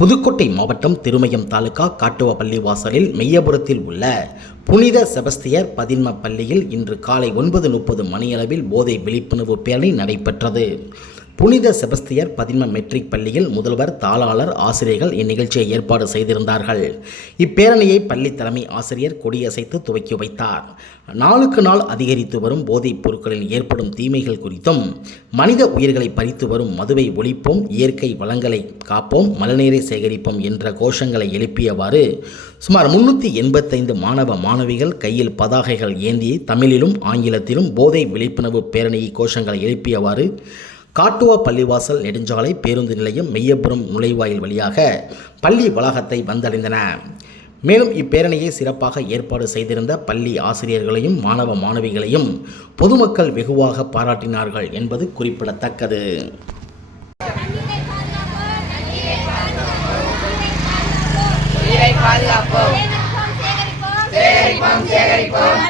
புதுக்கோட்டை மாவட்டம் திருமயம் தாலுகா காட்டுவ பள்ளிவாசலில் மெய்யபுரத்தில் உள்ள புனித செபஸ்தியர் பதின்ம பள்ளியில் இன்று காலை 9:30 மணியளவில் போதை விழிப்புணர்வு பேரணி நடைபெற்றது. புனித செபஸ்தியர் பதின்ம மெட்ரிக் பள்ளியில் முதல்வர், தாளாளர், ஆசிரியர்கள் இந்நிகழ்ச்சியை ஏற்பாடு செய்திருந்தார்கள். இப்பேரணியை பள்ளி தலைமை ஆசிரியர் கொடியசைத்து துவக்கி வைத்தார். நாளுக்கு நாள் அதிகரித்து வரும் போதைப் பொருட்களில் ஏற்படும் தீமைகள் குறித்தும், மனித உயிர்களை பறித்து வரும் மதுவை ஒழிப்போம், இயற்கை வளங்களை காப்போம், மழைநீரை சேகரிப்போம் என்ற கோஷங்களை எழுப்பியவாறு சுமார் 385 மாணவ மாணவிகள் கையில் பதாகைகள் ஏந்தி தமிழிலும் ஆங்கிலத்திலும் போதை விழிப்புணர்வு பேரணி கோஷங்களை எழுப்பியவாறு காட்டுவா பள்ளிவாசல் நெடுஞ்சாலை பேருந்து நிலையம் மெய்யபுரம் நுழைவாயில் வழியாக பள்ளி வளாகத்தை வந்தடைந்தன. மேலும் இப்பேரணியை சிறப்பாக ஏற்பாடு செய்திருந்த பள்ளி ஆசிரியர்களையும் மாணவ மாணவிகளையும் பொதுமக்கள் வெகுவாக பாராட்டினார்கள் என்பது குறிப்பிடத்தக்கது. மழைநீரை சேகரிப்போம்.